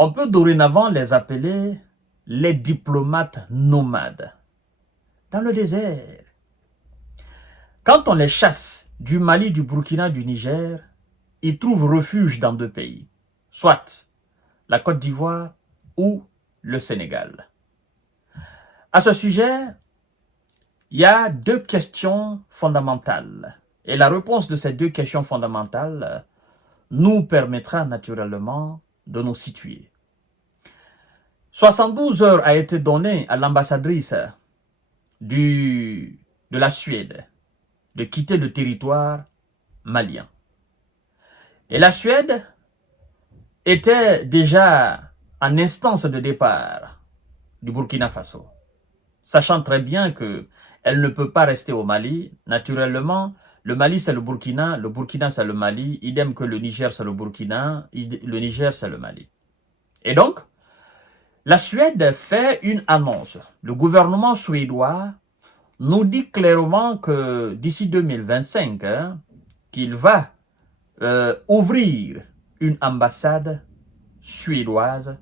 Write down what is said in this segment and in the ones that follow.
On peut dorénavant les appeler les diplomates nomades dans le désert. Quand on les chasse du Mali, du Burkina, du Niger, ils trouvent refuge dans deux pays, soit la Côte d'Ivoire ou le Sénégal. À ce sujet, il y a deux questions fondamentales. Et la réponse de ces deux questions fondamentales nous permettra naturellement de nous situer. 72 heures a été donnée à l'ambassadrice de la Suède de quitter le territoire malien. Et la Suède était déjà en instance de départ du Burkina Faso, sachant très bien qu'elle ne peut pas rester au Mali. Naturellement, le Mali c'est le Burkina c'est le Mali, idem que le Niger c'est le Burkina, le Niger c'est le Mali. Et donc, la Suède fait une annonce. Le gouvernement suédois nous dit clairement que d'ici 2025, qu'il va ouvrir une ambassade suédoise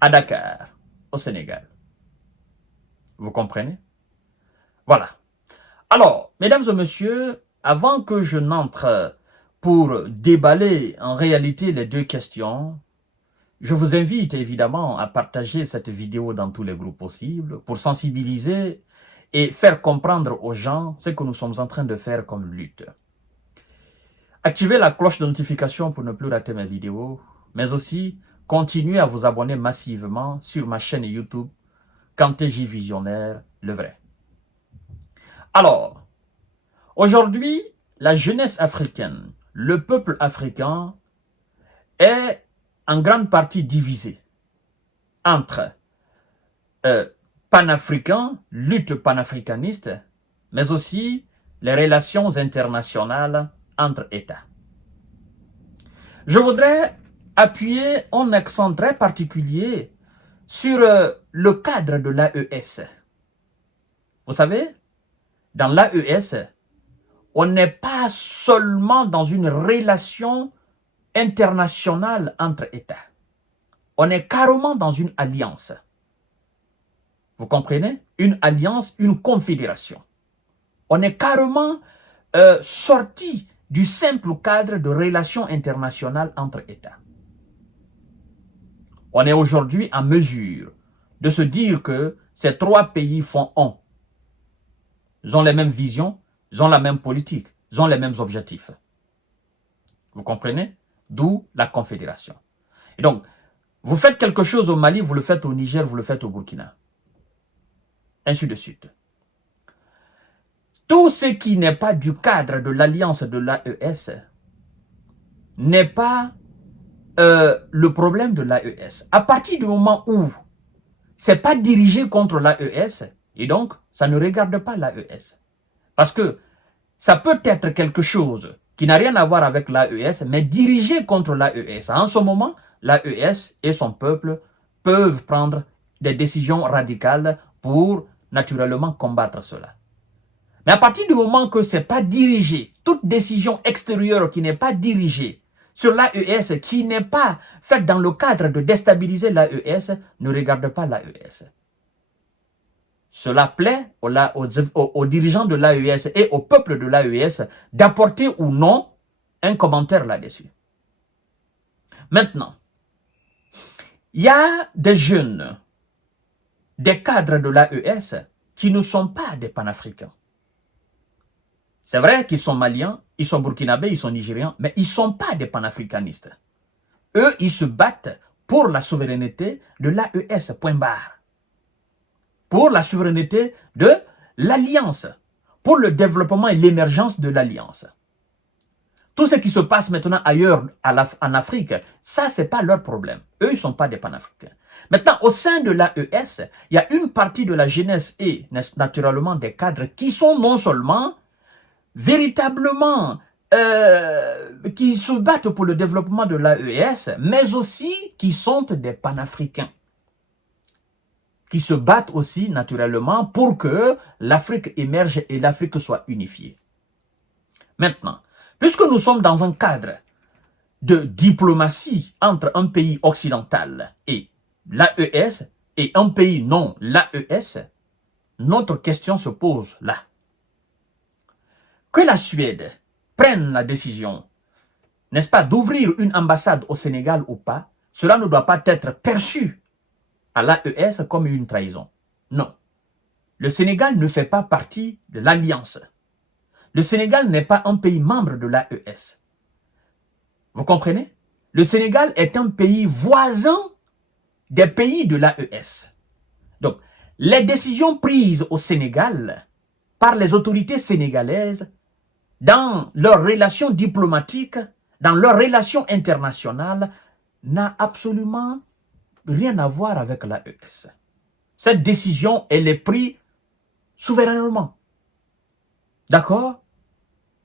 à Dakar, au Sénégal. Vous comprenez? Voilà. Alors, mesdames et messieurs, avant que je n'entre pour déballer en réalité les deux questions, je vous invite évidemment à partager cette vidéo dans tous les groupes possibles pour sensibiliser et faire comprendre aux gens ce que nous sommes en train de faire comme lutte. Activez la cloche de notification pour ne plus rater mes vidéos, mais aussi continuez à vous abonner massivement sur ma chaîne YouTube Kanté J Visionnaire, le vrai. Alors, aujourd'hui, la jeunesse africaine, le peuple africain est en grande partie divisé entre panafricains, lutte panafricaniste, mais aussi les relations internationales entre États. Je voudrais appuyer un accent très particulier sur le cadre de l'AES. Vous savez, dans l'AES, on n'est pas seulement dans une relation internationale entre États. On est carrément dans une alliance. Vous comprenez? Une alliance, une confédération. On est carrément sorti du simple cadre de relations internationales entre États. On est aujourd'hui en mesure de se dire que ces trois pays font un. Ils ont les mêmes visions, ils ont la même politique, ils ont les mêmes objectifs. Vous comprenez? D'où la confédération. Et donc, vous faites quelque chose au Mali, vous le faites au Niger, vous le faites au Burkina. Ainsi de suite. Tout ce qui n'est pas du cadre de l'alliance de l'AES n'est pas le problème de l'AES. À partir du moment où ce n'est pas dirigé contre l'AES, et donc ça ne regarde pas l'AES. Parce que ça peut être quelque chose qui n'a rien à voir avec l'AES, mais dirigé contre l'AES. En ce moment, l'AES et son peuple peuvent prendre des décisions radicales pour naturellement combattre cela. Mais à partir du moment que ce n'est pas dirigé, toute décision extérieure qui n'est pas dirigée sur l'AES, qui n'est pas faite dans le cadre de déstabiliser l'AES, ne regarde pas l'AES. Cela plaît aux dirigeants de l'AES et au peuple de l'AES d'apporter ou non un commentaire là-dessus. Maintenant, il y a des jeunes, des cadres de l'AES qui ne sont pas des panafricains. C'est vrai qu'ils sont maliens, ils sont burkinabés, ils sont nigérians, mais ils ne sont pas des panafricanistes. Eux, ils se battent pour la souveraineté de l'AES, point barre. Pour la souveraineté de l'Alliance, pour le développement et l'émergence de l'Alliance. Tout ce qui se passe maintenant ailleurs en Afrique, ça, ce n'est pas leur problème. Eux, ils ne sont pas des panafricains. Maintenant, au sein de l'AES, il y a une partie de la jeunesse et naturellement des cadres qui sont non seulement véritablement qui se battent pour le développement de l'AES, mais aussi qui sont des panafricains, qui se battent aussi naturellement pour que l'Afrique émerge et l'Afrique soit unifiée. Maintenant, puisque nous sommes dans un cadre de diplomatie entre un pays occidental et l'AES et un pays non l'AES, notre question se pose là. Que la Suède prenne la décision, n'est-ce pas, d'ouvrir une ambassade au Sénégal ou pas, cela ne doit pas être perçu à l'AES comme une trahison. Non. Le Sénégal ne fait pas partie de l'Alliance. Le Sénégal n'est pas un pays membre de l'AES. Vous comprenez? Le Sénégal est un pays voisin des pays de l'AES. Donc, les décisions prises au Sénégal par les autorités sénégalaises dans leurs relations diplomatiques, dans leurs relations internationales, n'a absolument rien à voir avec l'AES. Cette décision, elle est prise souverainement. D'accord?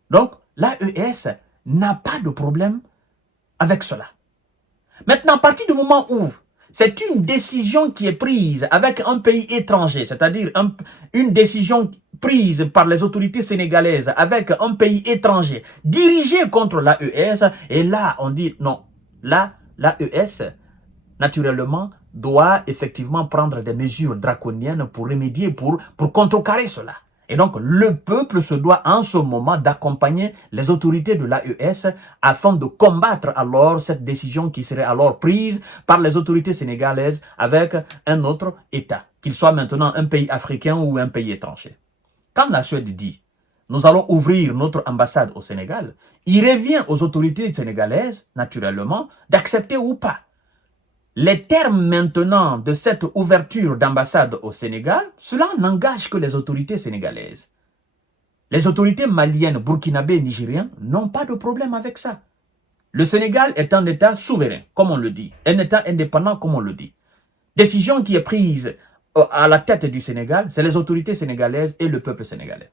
Donc, l'AES n'a pas de problème avec cela. Maintenant, à partir du moment où c'est une décision qui est prise avec un pays étranger, c'est-à-dire une décision prise par les autorités sénégalaises avec un pays étranger, dirigé contre l'AES, et là, on dit non. Là, l'AES, naturellement, doit effectivement prendre des mesures draconiennes pour remédier, pour contrecarrer cela. Et donc, le peuple se doit en ce moment d'accompagner les autorités de l'AES afin de combattre alors cette décision qui serait alors prise par les autorités sénégalaises avec un autre État, qu'il soit maintenant un pays africain ou un pays étranger. Quand la Suède dit « nous allons ouvrir notre ambassade au Sénégal », il revient aux autorités sénégalaises, naturellement, d'accepter ou pas. Les termes maintenant de cette ouverture d'ambassade au Sénégal, cela n'engage que les autorités sénégalaises. Les autorités maliennes, burkinabées et nigériennes n'ont pas de problème avec ça. Le Sénégal est un État souverain, comme on le dit, un État indépendant, comme on le dit. Décision qui est prise à la tête du Sénégal, c'est les autorités sénégalaises et le peuple sénégalais.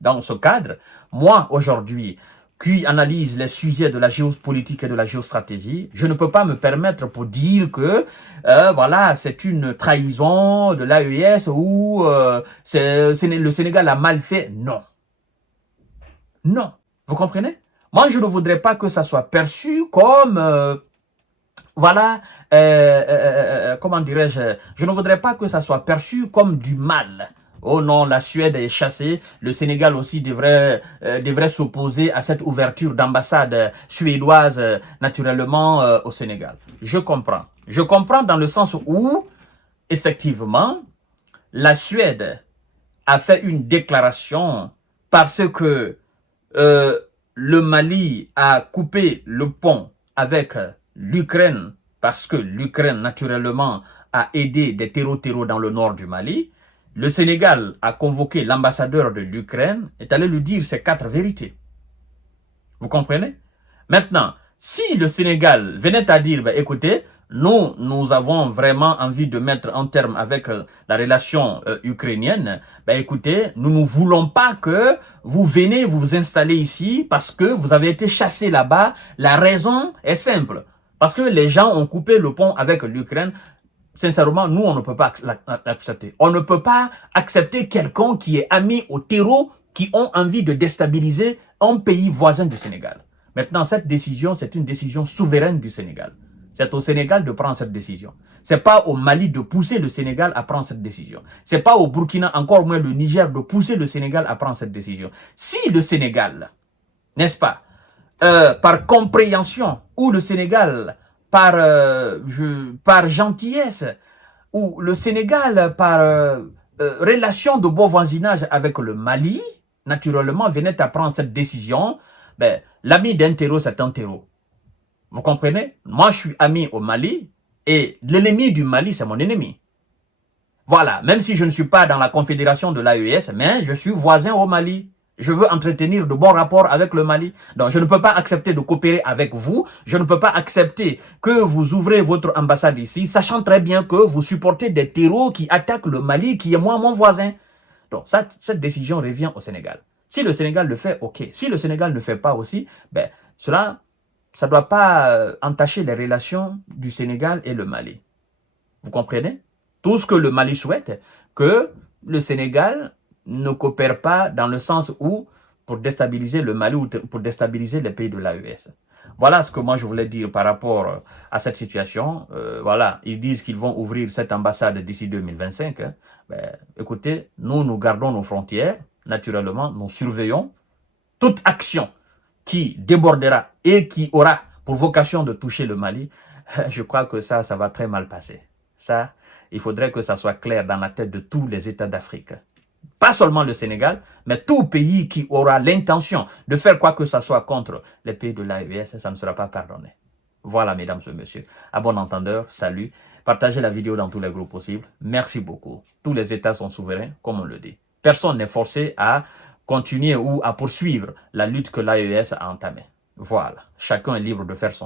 Dans ce cadre, moi, aujourd'hui, qui analyse les sujets de la géopolitique et de la géostratégie, je ne peux pas me permettre pour dire que voilà, c'est une trahison de l'AES ou le Sénégal a mal fait. Non. Non. Vous comprenez? Moi, je ne voudrais pas que ça soit perçu comme... voilà, comment dirais-je, je ne voudrais pas que ça soit perçu comme du mal. Oh non, la Suède est chassée, le Sénégal aussi devrait s'opposer à cette ouverture d'ambassade suédoise naturellement au Sénégal. Je comprends. Je comprends dans le sens où, effectivement, la Suède a fait une déclaration parce que le Mali a coupé le pont avec l'Ukraine, parce que l'Ukraine, naturellement, a aidé des terreaux dans le nord du Mali. Le Sénégal a convoqué l'ambassadeur de l'Ukraine et est allé lui dire ces 4 vérités. Vous comprenez? Maintenant, si le Sénégal venait à dire, bah, écoutez, nous avons vraiment envie de mettre un terme avec la relation ukrainienne, bah, écoutez, nous ne voulons pas que vous venez vous installer ici parce que vous avez été chassé là-bas. La raison est simple. Parce que les gens ont coupé le pont avec l'Ukraine. Sincèrement, nous, on ne peut pas l'accepter. On ne peut pas accepter quelqu'un qui est ami aux terreaux qui ont envie de déstabiliser un pays voisin du Sénégal. Maintenant, cette décision, c'est une décision souveraine du Sénégal. C'est au Sénégal de prendre cette décision. C'est pas au Mali de pousser le Sénégal à prendre cette décision. C'est pas au Burkina, encore moins le Niger, de pousser le Sénégal à prendre cette décision. Si le Sénégal, n'est-ce pas, par compréhension, ou le Sénégal, par gentillesse, ou le Sénégal, par relation de bon voisinage avec le Mali, naturellement, venait à prendre cette décision, ben, l'ami d'un terreau, c'est un terreau. Vous comprenez? Moi, je suis ami au Mali, et l'ennemi du Mali, c'est mon ennemi. Voilà, même si je ne suis pas dans la confédération de l'AES, mais je suis voisin au Mali. Je veux entretenir de bons rapports avec le Mali. Donc, je ne peux pas accepter de coopérer avec vous. Je ne peux pas accepter que vous ouvrez votre ambassade ici, sachant très bien que vous supportez des terreaux qui attaquent le Mali, qui est moi, mon voisin. Donc, cette décision revient au Sénégal. Si le Sénégal le fait, ok. Si le Sénégal ne le fait pas aussi, ben, ça ne doit pas entacher les relations du Sénégal et le Mali. Vous comprenez? Tout ce que le Mali souhaite, que le Sénégal ne coopère pas dans le sens où pour déstabiliser le Mali ou pour déstabiliser les pays de l'AES. Voilà ce que moi je voulais dire par rapport à cette situation. Voilà, ils disent qu'ils vont ouvrir cette ambassade d'ici 2025. Hein. Ben, écoutez, nous gardons nos frontières, naturellement, nous surveillons toute action qui débordera et qui aura pour vocation de toucher le Mali. Je crois que ça va très mal passer. Ça, il faudrait que ça soit clair dans la tête de tous les États d'Afrique. Pas seulement le Sénégal, mais tout pays qui aura l'intention de faire quoi que ce soit contre les pays de l'AES, ça ne sera pas pardonné. Voilà, mesdames et messieurs. À bon entendeur, salut. Partagez la vidéo dans tous les groupes possibles. Merci beaucoup. Tous les États sont souverains, comme on le dit. Personne n'est forcé à continuer ou à poursuivre la lutte que l'AES a entamée. Voilà. Chacun est libre de faire son choix.